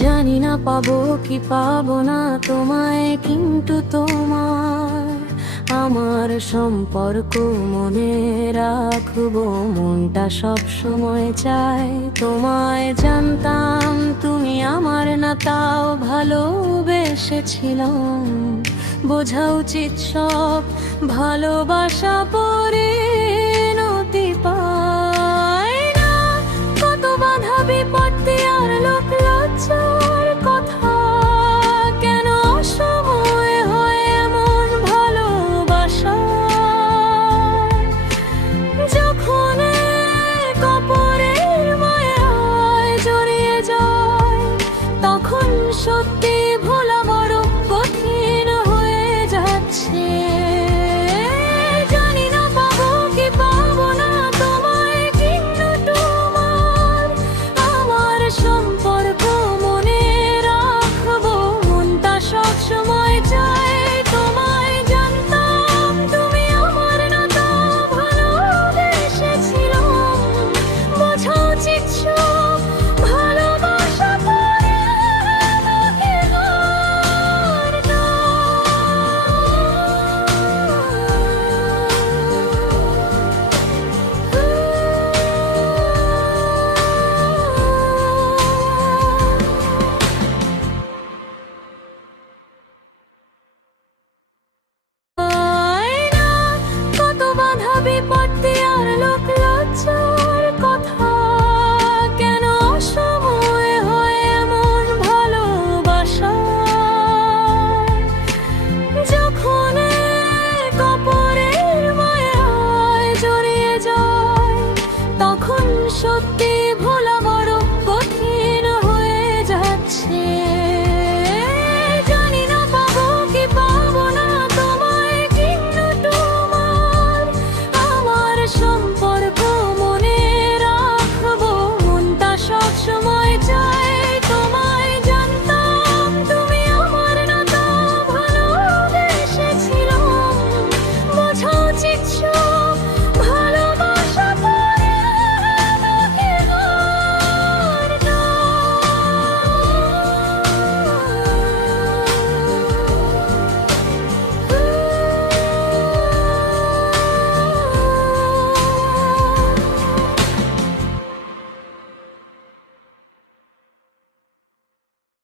জানি না পাবো কি পাবো না তোমায়, কিন্তু আমার সম্পর্ক মনে রাখবো। মনটা সব সময় চায় তোমায়, জানতাম তুমি আমার না, তাও ভালোবেসেছিলাম। বোঝা উচিত সব ভালোবাসা পরিণতি পায় না। কত বাধা বিপত্তি আর লোক লজ্জার কথা, কেন অসময়ে হয় এমন ভালোবাসা। যখন কপরের মায়ায় জড়িয়ে যায়, তখন সত্যি